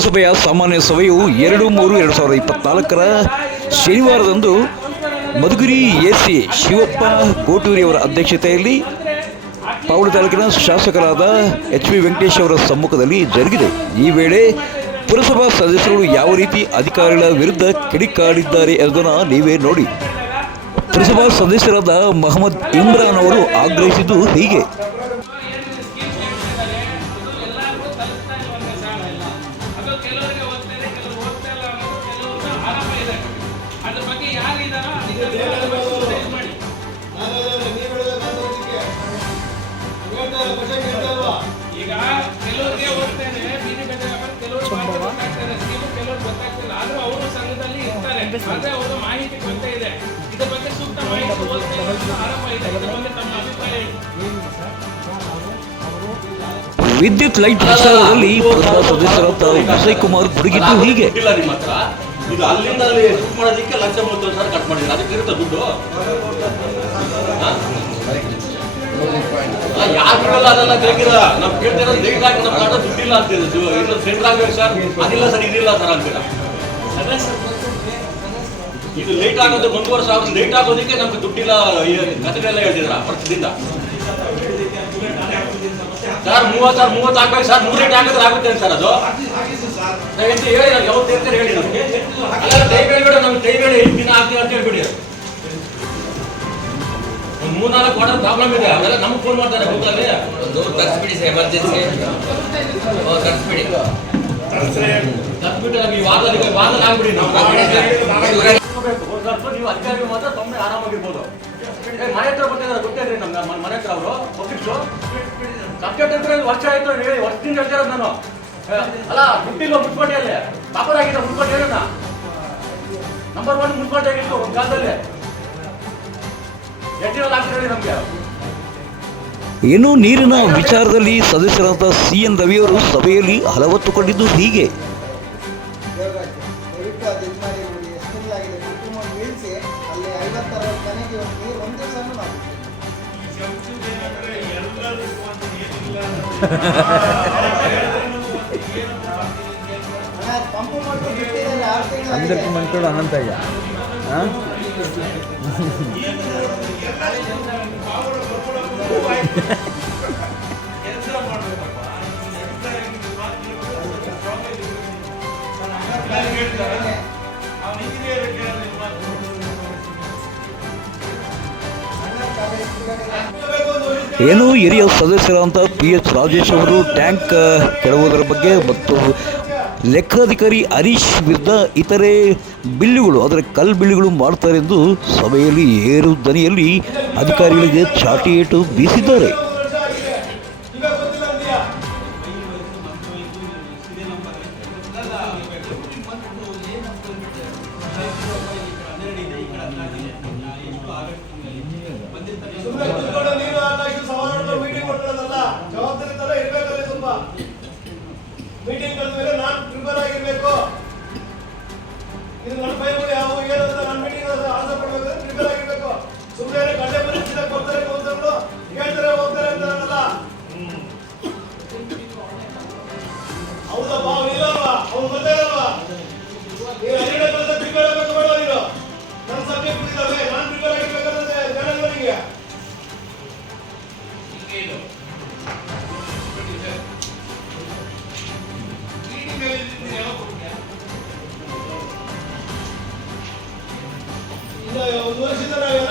ಪುರಸಭೆಯ ಸಾಮಾನ್ಯ ಸಭೆಯು ಎರಡು ಮೂರು ಎರಡು ಸಾವಿರದ ಇಪ್ಪತ್ನಾಲ್ಕರ ಶನಿವಾರದಂದು ಮಧುಗಿರಿ ಸಿ ಶಿವಪ್ಪ ಗೋಟೂರಿಯವರ ಅಧ್ಯಕ್ಷತೆಯಲ್ಲಿ ಪಾವಳ ತಾಲೂಕಿನ ಶಾಸಕರಾದ ಎಚ್ ಪಿ ವೆಂಕಟೇಶ್ ಅವರ ಸಮ್ಮುಖದಲ್ಲಿ ಜರುಗಿದೆ. ಈ ವೇಳೆ ಪುರಸಭಾ ಸದಸ್ಯರು ಯಾವ ರೀತಿ ಅಧಿಕಾರಿಗಳ ವಿರುದ್ಧ ಕಿಡಿಕಾಡಿದ್ದಾರೆ ಎಂಬುದನ್ನು ನೀವೇ ನೋಡಿ. ಪುರಸಭಾ ಸದಸ್ಯರಾದ ಮಹಮ್ಮದ್ ಇಮ್ರಾನ್ ಅವರು ಆಗ್ರಹಿಸಿದ್ದು ಹೀಗೆ. ಈಗ ಕೆಲವರಿಗೆ ಹೋಗ್ತೇನೆ ಬೀದಿ ವ್ಯಾಪಾರ ಕೆಲವರು ಮಾತ್ರ ಗೊತ್ತಾಗ್ತಾರೆ ಸ್ಕೀಮು ಕೆಲವರು ಗೊತ್ತಾಗ್ತಿಲ್ಲ. ಆದ್ರೂ ಅವರು ಸಂಘದಲ್ಲಿ ಇರ್ತಾರೆ. ಆದ್ರೆ ಅವರ ಮಾಹಿತಿ ಗೊತ್ತೇ ಇದೆ. ಇದ್ರ ಬಗ್ಗೆ ಸೂಕ್ತ ಮಾಹಿತಿ ಓದ್ತಾ ಆರೋಪ ಇದೆ. ಇದ್ರ ಬಗ್ಗೆ ತಮ್ಮ ಅಭಿಪ್ರಾಯ ವಿದ್ಯುತ್ ಲೈಟ್ ವಿಚಾರದಲ್ಲಿ ವಿಜಯ್ ಕುಮಾರ್ ಗುಡುಗಿದ್ದು ಹೀಗೆ. ಇಲ್ಲ ನಿಮ್ಮ ಹತ್ರ. ಇದು ಅಲ್ಲಿಂದ ಅಲ್ಲಿ ಮಾಡೋದಕ್ಕೆ ಲಕ್ಷ ಮೂವತ್ತು ಸಾವಿರ ಕಟ್ ಮಾಡಿದ್ರೆ ಅದಕ್ಕೆ ಇರುತ್ತೆ ದುಡ್ಡು? ಯಾರಿಗಲ್ಲ ಅದೆಲ್ಲ ಬೇಕಿಲ್ಲ ನಾವು ಕೇಳ್ತಿರೋ ಲೇಟ್ ಆಗಿ ನಮ್ಮ ಕಾಟ ದುಡ್ಡಿಲ್ಲ ಅಂತಿದ್ದು ಇಲ್ಲ ಸೆಂಟ್ರ್ ಆಗ್ಬೇಕು ಸರ್. ಅದಿಲ್ಲ ಸರ್, ಇದಿಲ್ಲ ಸರ್ ಅಂತೀರ. ಇದು ಲೇಟ್ ಆಗೋದು ಒಂದು ವರ್ಷ ಸಾವಿರ ಲೇಟ್ ಆಗೋದಕ್ಕೆ ನಮ್ಗೆ ದುಡ್ಡಿಲ್ಲ ಕಥೆಗಳೆಲ್ಲ ಹೇಳ್ತಿದ್ರ ಪ್ರತಿದಿನ ಸರ್, ಮೂವತ್ತು ಸರ್ ಮೂವತ್ತು ಹಾಕ್ಬೇಕು ಸರ್. ಮೂರೇ ಹಾಕಿದ್ರೆ ಆಗುತ್ತೆ ಸರ್ ಅದು. ಹೇಳಿ ನಾವು ಯಾವತ್ತು ಹೇಳಿ ನಮಗೆ. ಅಲ್ಲ, ಟೈಮ್ ಹೇಳ್ಬೇಡ, ನಮ್ಗೆ ಟೈಮ್ ಹೇಳಿ ದಿನ ಆಗ್ತೀವಿ ಅಂತ ಹೇಳ್ಬಿಡಿ ಒಂದು ಮೂರ್ನಾಲ್ಕು ವಾಟರ್ ಪ್ರಾಬ್ಲಮ್ ಇದೆ. ಅವೆಲ್ಲ ನಮ್ಗೆ ಫೋನ್ ಮಾಡ್ತಾರೆ ಗೊತ್ತಲ್ಲಿ ಒಂದು ತರಿಸ್ಬಿಡಿ ಸರ್ ಎಮರ್ಜೆನ್ಸಿ ತರಿಸ್ಬಿಡಿ. ತರಿಸ್ಬಿಟ್ಟು ನಮ್ಗೆ ಈ ವಾರದಲ್ಲಿ ವಾರದಲ್ಲಿ ಆಗ್ಬಿಡಿ. ನಾವು ಸ್ವಲ್ಪ ನೀವು ಅಧಿಕಾರಿ ಮಾತ್ರ ತೊಂದರೆ ಆರಾಮಾಗಿರ್ಬೋದು. ಏ, ಮನೆ ಹತ್ರ ಬರ್ತಿದ್ದಾರೆ ಗೊತ್ತಿದ್ರಿ ನಮ್ಗೆ ಮ- ಮನೆ ಹತ್ರ ಅವರು. ಪಬ್ಲಿಕ್ಸು ಅಂದ್ರೆ ವರ್ಷ ಆಯ್ತು ಹೇಳಿ ವರ್ಷದಿಂದ ಹೇಳ್ತಿರೋದು ನಾನು. ಅಲ್ಲ ದುಡ್ಡಿಲ್ವ ಮುನ್ಸ್ಕೊಂಡು ಅಲ್ಲಿ ಪಾಪರ್ ಆಗಿದೆ ಮುನ್ಸ್ಕೊಂಡು ಹೇಳೋಣ ನಂಬರ್ ಒನ್ ಮುನ್ಸ್ಕೊಂಡು ಆಗಿತ್ತು ಒಂದು ಕಾಲದಲ್ಲಿ. ಇನ್ನು ನೀರಿನ ವಿಚಾರದಲ್ಲಿ ಸದಸ್ಯರಾದ ಸಿ ಎನ್ ರವಿಯವರು ಸಭೆಯಲ್ಲಿ ಹಲವತ್ತುಕೊಂಡಿದ್ದು ಹೀಗೆ ದಯವಿಟ್ಟು ಅದು ಇದು ಮಾಡಿ ನೋಡಿ ಎಷ್ಟು ತಿಂಗಳಾಗಿದೆ ಕುಟುಂಬ ನಿಲ್ಲಿಸಿ ಅಲ್ಲಿ ಐವತ್ತು ಅರವತ್ತು ಮನೆಗೆ ಒಂದು ನೀರು ಒಂದು ದಿವಸನೂ ನಾವು ಅಣ್ಣ ಪಂಪು ಮಾಡ್ಕೊಂಡು ಬಿಟ್ಟಿದ್ದಾರೆ ಆರು ತಿಂಗಳಾಗಿದೆ అందరికి మంచోడు అనంతయ్య ఆ? ಏನು ಹಿರಿಯ ಸದಸ್ಯರಾದಂಥ ಪಿ ಎಚ್ ರಾಜೇಶ್ ಅವರು ಟ್ಯಾಂಕ್ ಕೆಡುವುದರ ಬಗ್ಗೆ ಮತ್ತು ಲೆಕ್ಕಾಧಿಕಾರಿ ಹರೀಶ್ ವಿರುದ್ಧ ಇತರೆ ಬಿಲ್ಲುಗಳು ಅಂದರೆ ಕಲ್ ಬಿಲ್ಲುಗಳು ಮಾಡ್ತಾರೆ ಎಂದು ಸಭೆಯಲ್ಲಿ ಏರು ದನಿಯಲ್ಲಿ ಅಧಿಕಾರಿಗಳಿಗೆ ಚಾಟಿಯೇಟು ಬೀಸಿದ್ದಾರೆ. ಇಲ್ಲ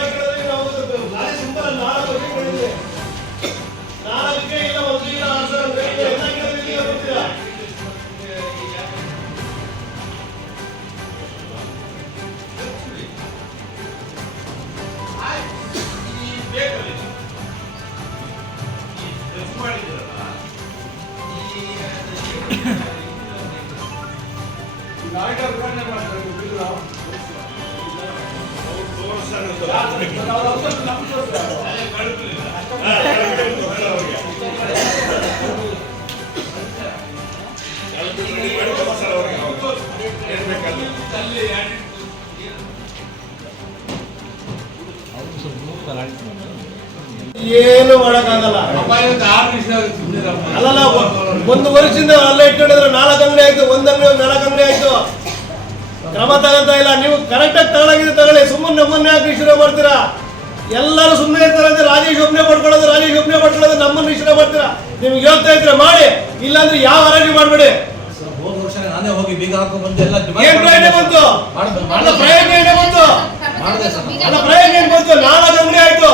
ಅಲ್ಲಲ್ಲ ಒಂದು ವರ್ಷದಿಂದ ಅಲ್ಲೇ ಇಟ್ಕೊಂಡಿದ್ರೆ ನಾಲ್ಕು ಅಂಗಡಿ ಆಯ್ತು ಒಂದ್ ಅಂಗಡಿ ನಾಲ್ಕು ಅಂಗಡಿ ಆಯ್ತು. ಕ್ರಮ ತಗೊಂತ ಇಲ್ಲ ನೀವು ಕರೆಕ್ಟಾಗಿ ತಗೊಳಗಿದ್ರೆ ತಗೊಳ್ಳಿ. ಸುಮ್ಮನೆ ನಮ್ಮನ್ನೇ ಹಾಕಿ ಶುರು ಮಾಡ್ತೀರಾ? ಎಲ್ಲರೂ ಸುಮ್ಮನೆ ಇರ್ತಾರೆ ಅಂದ್ರೆ ರಾಜೇಶ್ ಒಬ್ಬನೇ ಪಡ್ಕೊಳ್ಳೋದು ರಾಜೇಶ್ ಒಬ್ಬನೇ ಪಡ್ಕೊಳ್ಳೋದು ನಮ್ಮನ್ನ ಇಷ್ಟ ಮಾಡ್ತೀರಾ? ನಿಮ್ಗೆ ಹೇಳ್ತಾ ಇದ್ರೆ ಮಾಡಿ ಇಲ್ಲಾಂದ್ರೆ ಯಾವ ಹರಾಜು ಮಾಡಬೇಡಿ. ಹೋದ ವರ್ಷ ನಾನೇ ಹೋಗಿ ಬೀಗ ಹಾಕೊಂಡ್ ಬಂದು ಎಲ್ಲ ಪ್ರಯೋಜನ ಬಂತು? ಅಲ್ಲ. ಪ್ರಯೋಜನ ಬಂತು? ಅಲ್ಲ ಪ್ರಯೋಜನ ಬಂತು ಅಂಗಡಿ ಆಯ್ತು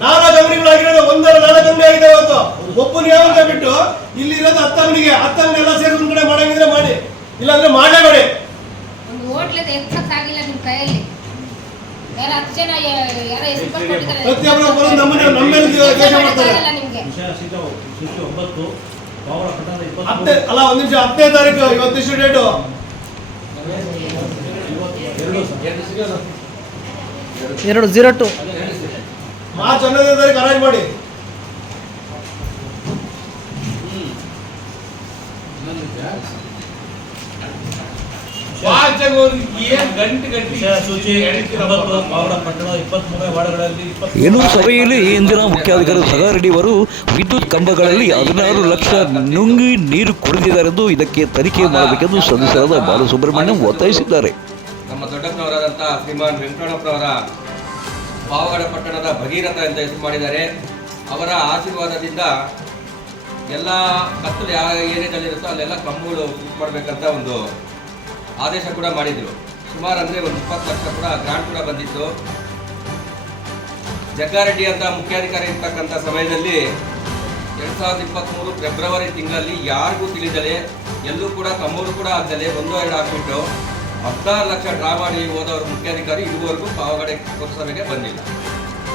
ನಾಲ್ಕು ಅಂಗಡಿಗಳಾಗಿರೋದು ಒಂದರ ನಾಲ್ಕು ಅಂಗಡಿ ಆಗಿದೆ ಇವತ್ತು ಒಬ್ಬನ ಯಾವಂತ ಬಿಟ್ಟು ಇಲ್ಲಿರೋದು ಇರೋದು ಹತ್ತು ಅಂಗಡಿಗೆ ಹತ್ತು ಅಂಗಡಿ ಎಲ್ಲ ಸೇರಿ ಒಂದ್ ಕಡೆ ಮಾಡಂಗಿದ್ರೆ ಮಾಡಿ. ಇಲ್ಲಾಂದ್ರೆ ಮಾಡಬೇಡಿ ಒಂದು ಹೋಟ್ಲದ ಎತ್ತಕ್ಕಾಗಿಲ್ಲ ನಿಮ್ಮ ಕೈಯಲ್ಲಿ. ಯಾರು ಹತ್ತು ಜನ ಯ- ಯಾರೋ ಹೆಸರು ಬರ್ಕೊಂಡಿದ್ದಾರೆ. ಪ್ರತಿಯೊಬ್ಬರು ಬರೋದು ನಮ್ಮನ್ನ ನಮ್ಮ ಮೇಲೆ ದ್ವೇಷ ಮಾಡ್ತಾರೆ. ನಿಮ್ಗೆ. ವಿಷಯ ಒಂಬತ್ತು ಇಪ್ಪತ್ತು ಹತ್ತನೇ ಅಲ್ಲ ಒಂದ್ ನಿಮಿಷ ಹತ್ತನೇ ತಾರೀಕು ಇವತ್ತಿಷ್ಟು ಡೇಟು. ಎರಡು ಜೀರೋ ಟು. ಮಾರ್ಚ್ ಹನ್ನೊಂದನೇ ತಾರೀಕು ಅರೇಂಜ್ ಮಾಡಿ ವಾಚಗ ಏನ್ ಗಂಟೆ ಗಂಟೆ ವಿಷಯ ಸೂಚಿ ಒಂಬತ್ತು ಪಾವಡ ಪಟ್ಟಣ ಇಪ್ಪತ್ಮೂರನೇ ವಾರ್ಡ್ಗಳಲ್ಲಿ ಇಪ್ಪತ್ತು ಏನೂರು ಸಭೆಯಲ್ಲಿ ಇಂದಿನ ಮುಖ್ಯಾಧಿಕಾರಿ ಸದಾರೆಡ್ಡಿ ಅವರು ವಿದ್ಯುತ್ ಕಂಬಗಳಲ್ಲಿ ಹದಿನಾರು ಲಕ್ಷ ನುಂಗಿ ನೀರು ಕುಡಿದಿದ್ದಾರೆಂದು ಇದಕ್ಕೆ ತನಿಖೆ ಮಾಡಬೇಕೆಂದು ಸದಸ್ಯರಾದ ಬಾಲಸುಬ್ರಹ್ಮಣ್ಯಂ ಒತ್ತಾಯಿಸಿದ್ದಾರೆ. ನಮ್ಮ ದೊಡ್ಡಪ್ಪನವರಾದಂಥ ಶ್ರೀಮಾನ್ ವೆಂಕಟಪ್ಪನವರ ಪಾವಗಡ ಪಟ್ಟಣದ ಭಗೀರಥ ಅಂತ ಹೆಸರು ಮಾಡಿದ್ದಾರೆ. ಅವರ ಆಶೀರ್ವಾದದಿಂದ ಎಲ್ಲ ಕತ್ತಲು ಯಾವ ಏರಿಯಾದಲ್ಲಿರುತ್ತೋ ಅಲ್ಲೆಲ್ಲ ಕಂಬಗಳು ಮಾಡಬೇಕಂತ ಒಂದು ಆದೇಶ ಕೂಡ ಮಾಡಿದರು. ಸುಮಾರು ಅಂದರೆ ಒಂದು ಇಪ್ಪತ್ತು ಲಕ್ಷ ಕೂಡ ಗ್ರಾಂಟ್ ಕೂಡ ಬಂದಿತ್ತು. ಜಗ್ಗಾರೆಡ್ಡಿ ಅಂತ ಮುಖ್ಯಾಧಿಕಾರಿ ಇರ್ತಕ್ಕಂಥ ಸಮಯದಲ್ಲಿ ಎರಡು ಸಾವಿರದ ಇಪ್ಪತ್ತ್ಮೂರು ಫೆಬ್ರವರಿ ತಿಂಗಳಲ್ಲಿ ಯಾರಿಗೂ ತಿಳಿದಲೆ, ಎಲ್ಲೂ ಕೂಡ ಕಮ್ಮೂರು ಕೂಡ ಆಗ್ದಲೆ ಒಂದು, ಎರಡು ಹಾಕ್ಬಿಟ್ಟು ಹದಿನಾರು ಲಕ್ಷ ಡ್ರಾ ಮಾಡಿ ಹೋದವರು ಮುಖ್ಯಾಧಿಕಾರಿ ಇದುವರೆಗೂ ಪಾವಗಡೆ ಪುರಸಭೆಗೆ ಬಂದಿಲ್ಲ.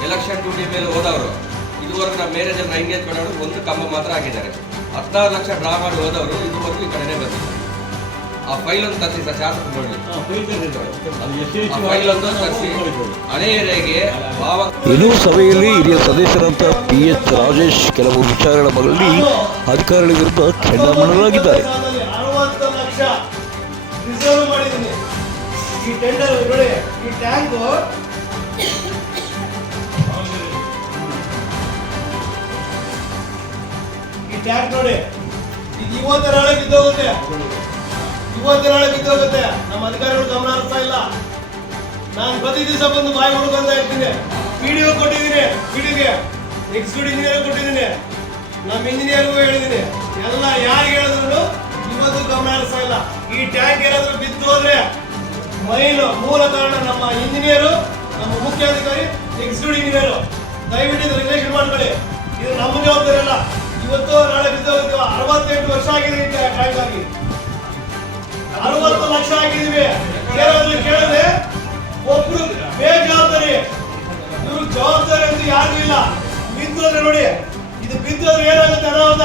ಎಲೆಕ್ಷನ್ ಡ್ಯೂಟಿ ಮೇಲೆ ಹೋದವರು. ಇದುವರೆಗೂ ನಮ್ಮ ಮ್ಯಾನೇಜರ್ ಎಂಗೇಜ್ ಮಾಡೋರು ಒಂದು ಕಂಬ ಮಾತ್ರ ಹಾಕಿದ್ದಾರೆ. ಹದಿನಾರು ಲಕ್ಷ ಡ್ರಾ ಮಾಡಿ ಹೋದವರು ಇದುವರೆಗೂ ಈ ಕಡೆನೇ ಬಂದಿದ್ದಾರೆ. ಆ ಫೈಲ್ ಒಂದು ತರಿಸಿ ಸರ್ ಶಾಸಕ ನೋಡಿ ಏನೂರು ಸಭೆಯಲ್ಲಿ ಹಿರಿಯ ಸದಸ್ಯರಂತ ಪಿ ಎಚ್ ರಾಜೇಶ್ ಕೆಲವು ವಿಚಾರಗಳ ಬಗ್ಗೆ ಅಧಿಕಾರಿಗಳ ವಿರುದ್ಧ ಈ ಟೆಂಡರ್ ನೋಡಿ ಈ ಟ್ಯಾಂಕು ಟ್ಯಾಂಕ್ ನೋಡಿ. ಇದು ಇವತ್ತು ನಾಳೆ ಬಿದ್ದೋಗುತ್ತೆ. ಇವತ್ತರ ಹಳೆ ಬಿದ್ದೋಗುತ್ತೆ. ನಮ್ಮ ಅಧಿಕಾರಿಗಳು ಗಮನ ಹರಿಸ್ತಾ ಇಲ್ಲ. ನಾನು ಪ್ರತಿ ದಿವಸ ಬಂದು ಬಾಯಿ ಹುಡುಕಂತ ಇರ್ತೀನಿ ವಿಡಿಯೋ ಕೊಟ್ಟಿದ್ದೀನಿ. ವಿಡಿಯೋಗೆ ಎಕ್ಸಿಕ್ಯೂಟಿವ್ ಇಂಜಿನಿಯರ್ ಕೊಟ್ಟಿದ್ದೀನಿ. ನಮ್ಮ ಇಂಜಿನಿಯರ್ಗೂ ಹೇಳಿದ್ದೀನಿ. ಎಲ್ಲ ಯಾರಿಗೆ ಹೇಳಿದ್ರು ಇವತ್ತು ಗಮನ ಹರಿಸ್ತಾ ಇಲ್ಲ. ಈ ಟ್ಯಾಂಕ್ ಏನಾದ್ರು ಬಿದ್ದು ಹೋದ್ರೆ ಮೈನ್ ಮೂಲ ಕಾರಣ ನಮ್ಮ ಇಂಜಿನಿಯರು ನಮ್ಮ ಮುಖ್ಯಾಧಿಕಾರಿ ಎಕ್ಸಿಕ್ಯೂಟಿವ್ ಇಂಜಿನಿಯರು ದಯವಿಟ್ಟು ಇದು ರಿಲೇಷನ್ ಮಾಡ್ಕೊಳ್ಳಿ. ಇದು ನಮ್ಮ ಜವಾಬ್ದಾರಿ ಅಲ್ಲ. ಇವತ್ತು ನಾಳೆ ಬಿದ್ದು ಹೋಗ್ತೀವಿ ಅರವತ್ತೆಂಟು ವರ್ಷ ಆಗಿದೆ ಅಂತ ಆಗಿ ಅರವತ್ತು ಲಕ್ಷ ಆಗಿದೀವಿ ಕೇಳೋದು ಕೇಳಿದ್ರೆ ಒಬ್ರು ಬೇಜವಾಬ್ದಾರಿ. ಇವ್ರು ಜವಾಬ್ದಾರಿ ಅಂತ ಯಾರು ಇಲ್ಲ. ಬಿದ್ದೋದ್ರೆ ನೋಡಿ ಇದು ಬಿದ್ದೋದ್ರೆ ಏನಾಗುತ್ತೆ ಅನಾಹುತ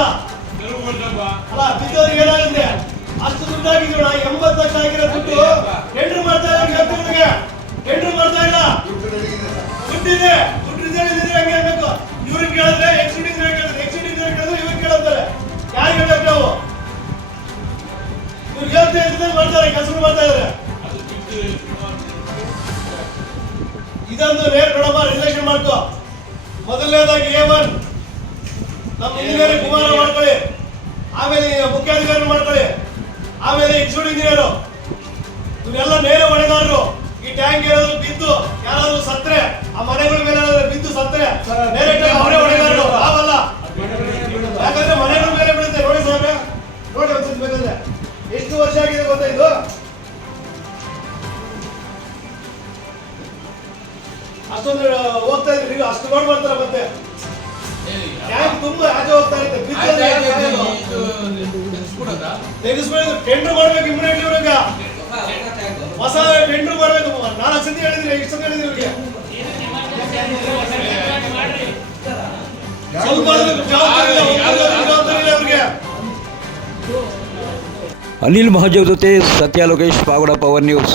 ಅಲ್ಲ ಬಿದ್ದೋದ್ರೆ ಏನಾಗುತ್ತೆ? ಅಷ್ಟು ದುಡ್ಡು ಆಗಿದ್ವಿ ನಾ ಎಂಬತ್ತು ಲಕ್ಷ ಆಗಿರೋ ದುಡ್ಡು ಟೆಂಡರ್ ಮಾಡ್ತಾ ಇಲ್ಲ ಟೆಂಡರ್ ಮಾಡ್ತಾ ಇಲ್ಲ. ನಮ್ಮ ಇಂಜಿನಿಯರ್ ಕುಮಾರ ಮಾಡ್ಕೊಳ್ಳಿ. ಆಮೇಲೆ ಮುಖ್ಯಾಧಿಕಾರಿ ಮಾಡ್ಕೊಳ್ಳಿ. ಆಮೇಲೆ ಎಕ್ಸಿಕ್ಯೂಟಿವ್ ಇಂಜಿನಿಯರ್ ಇವರೆಲ್ಲ ನೇರ ಹೊಣೆಗಾರರು. ಈ ಟ್ಯಾಂಕ್ ಏನಾದ್ರು ಬಿದ್ದು ಯಾರಾದ್ರೂ ಸತ್ರೆ ಆ ಮನೆಗಳ ಮೇಲೆ ಬಿದ್ದು ಸತ್ರೆ ಡೈರೆಕ್ಟ್ ಅವರೇ ಹೊಣೆಗಾರರು. ಆಗಲ್ಲ ಯಾಕಂದ್ರೆ ಮನೆಗಳ ಮೇಲೆ ಬಿಡುತ್ತೆ. ನೋಡಿ ಸಾಹೇಬ್ ನೋಡಿ ಬೇಕಂದ್ರೆ. ಎಷ್ಟು ವರ್ಷ ಆಗಿದೆ ಗೊತ್ತಾ ಇದು? ಅಷ್ಟೊಂದು ಹೋಗ್ತಾ ಇದ್ರಿ ಈಗ ಅಷ್ಟು ನೋಡಿ ಮಾಡ್ತಾರೆ ಮತ್ತೆ. ತುಂಬಾ ಆಚೆ ಹೋಗ್ತಾ ಇರುತ್ತೆ ಆಗೋದು? ಟೆಂಡರ್ ಮಾಡ್ಬೇಕು ಇಮಿಡಿಯೇಟ್ಲಿ ಇವ್ರಿಗೆ. ಹೊಸ ಟೆಂಡರ್ ಮಾಡ್ಬೇಕು ನಾಲ್ಕು ಸತಿ ಹೇಳಿದ್ರೆ ಇಷ್ಟು ಸತಿ ಹೇಳಿದ್ರಿ ಇವ್ರಿಗೆ. ಸ್ವಲ್ಪ ಜವಾಬ್ದಾರಿ ಜವಾಬ್ದಾರಿ ಇಲ್ಲ ಇವ್ರಿಗೆ. ಅನಿಲ್ ಮಹಾಜವ್ ಜೊತೆ ಸತ್ಯ ಲೋಕೇಶ್ ಪಾವಡ ಪವರ್ ನ್ಯೂಸ್